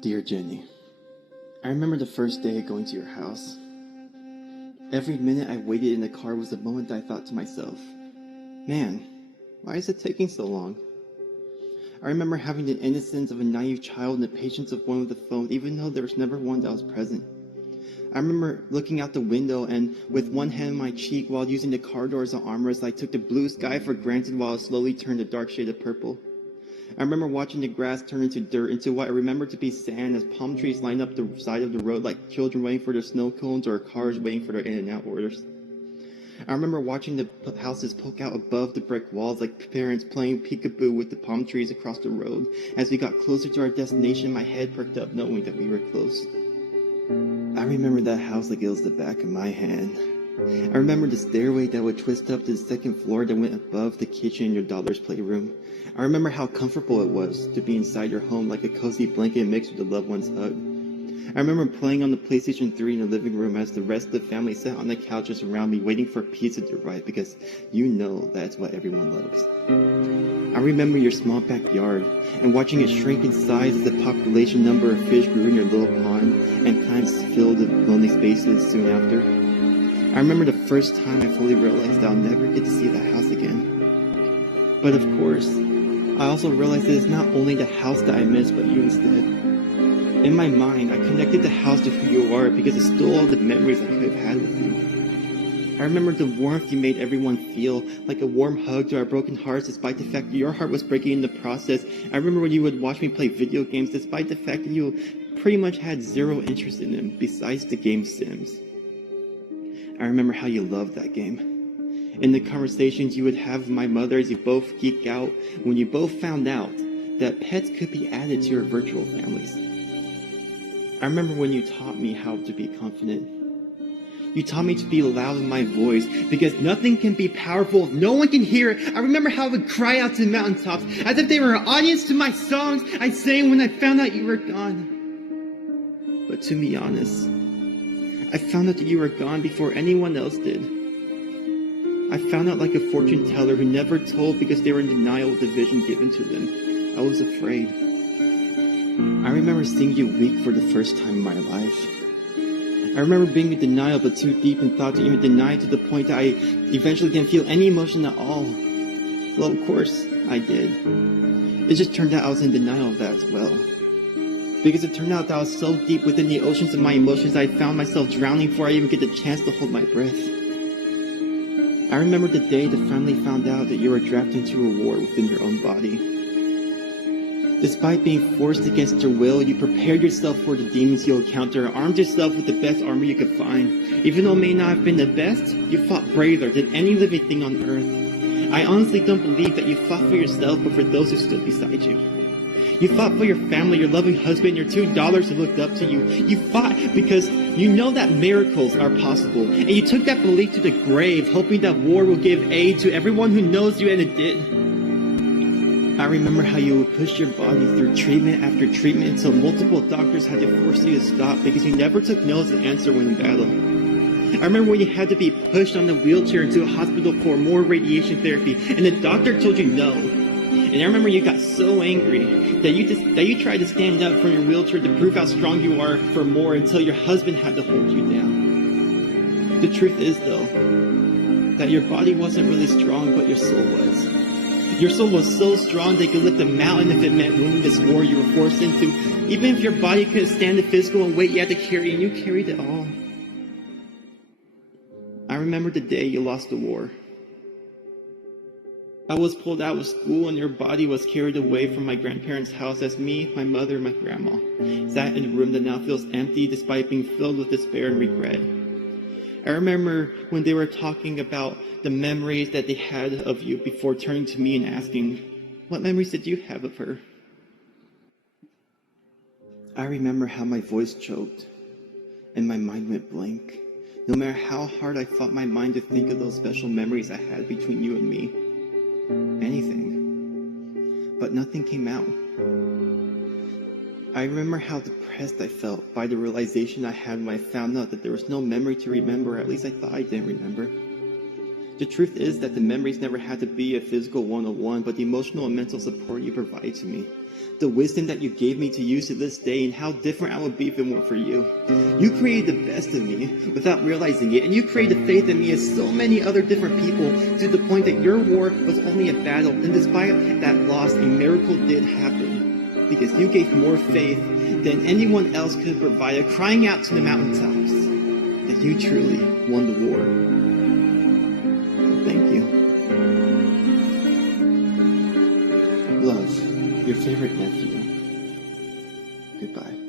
Dear Jenny, I remember the first day going to your house. Every minute I waited in the car was the moment I thought to myself, man, why is it taking so long? I remember having the innocence of a naive child and the patience of one with a phone, even though there was never one that was present. I remember looking out the window and with one hand on my cheek while using the car door as an armrest, I took the blue sky for granted while it slowly turned a dark shade of purple. I remember watching the grass turn into dirt, into what I remember to be sand as palm trees lined up the side of the road like children waiting for their snow cones or cars waiting for their In-N-Out orders. I remember watching the houses poke out above the brick walls like parents playing peekaboo with the palm trees across the road. As we got closer to our destination, my head perked up knowing that we were close. I remember that house like it was the back of my hand. I remember the stairway that would twist up to the second floor that went above the kitchen and your daughter's playroom. I remember how comfortable it was to be inside your home like a cozy blanket mixed with a loved one's hug. I remember playing on the PlayStation 3 in the living room as the rest of the family sat on the couches around me waiting for pizza to arrive because you know that's what everyone loves. I remember your small backyard and watching it shrink in size as the population number of fish grew in your little pond and plants filled the lonely spaces soon after. I remember the first time I fully realized I'll never get to see that house again. But of course, I also realized that it's not only the house that I miss, but you instead. In my mind, I connected the house to who you are because it stole all the memories I could have had with you. I remember the warmth you made everyone feel, like a warm hug to our broken hearts despite the fact that your heart was breaking in the process. I remember when you would watch me play video games despite the fact that you pretty much had zero interest in them besides the game Sims. I remember how you loved that game. In the conversations you would have with my mother as you both geek out when you both found out that pets could be added to your virtual families. I remember when you taught me how to be confident. You taught me to be loud in my voice because nothing can be powerful if no one can hear it. I remember how I would cry out to the mountaintops as if they were an audience to my songs I sang when I found out you were gone. But to be honest, I found out that you were gone before anyone else did. I found out like a fortune teller who never told because they were in denial of the vision given to them. I was afraid. I remember seeing you weak for the first time in my life. I remember being in denial but too deep in thought to even deny to the point that I eventually didn't feel any emotion at all. Well, of course, I did. It just turned out I was in denial of that as well. Because it turned out that I was so deep within the oceans of my emotions I found myself drowning before I even get the chance to hold my breath. I remember the day the family found out that you were trapped into a war within your own body. Despite being forced against your will, you prepared yourself for the demons you'll encounter, armed yourself with the best armor you could find. Even though it may not have been the best, you fought braver than any living thing on earth. I honestly don't believe that you fought for yourself, but for those who stood beside you. You fought for your family, your loving husband, your two daughters who looked up to you. You fought because you know that miracles are possible. And you took that belief to the grave, hoping that war will give aid to everyone who knows you, and it did. I remember how you would push your body through treatment after treatment until multiple doctors had to force you to stop because you never took no as an answer when in battle. I remember when you had to be pushed on the wheelchair into a hospital for more radiation therapy, and the doctor told you no. And I remember you got so angry that you tried to stand up from your wheelchair to prove how strong you are for more until your husband had to hold you down. The truth is, though, that your body wasn't really strong, but your soul was. Your soul was so strong they could lift a mountain if it meant winning this war you were forced into. Even if your body couldn't stand the physical weight you had to carry, and you carried it all. I remember the day you lost the war. I was pulled out of school and your body was carried away from my grandparents' house as me, my mother, and my grandma sat in a room that now feels empty despite being filled with despair and regret. I remember when they were talking about the memories that they had of you before turning to me and asking, what memories did you have of her? I remember how my voice choked and my mind went blank. No matter how hard I fought my mind to think of those special memories I had between you and me. Anything. But nothing came out. I remember how depressed I felt by the realization I had when I found out that there was no memory to remember, or at least I thought I didn't remember. The truth is that the memories never had to be a physical one-on-one, but the emotional and mental support you provided to me. the wisdom that you gave me to use to this day, and how different I would be if it weren't for you. You created the best in me without realizing it, and you created faith in me as so many other different people, to the point that your war was only a battle, and despite that loss, a miracle did happen. Because you gave more faith than anyone else could provide, crying out to the mountaintops that you truly won the war. So thank you. Love, your favorite nephew. Goodbye.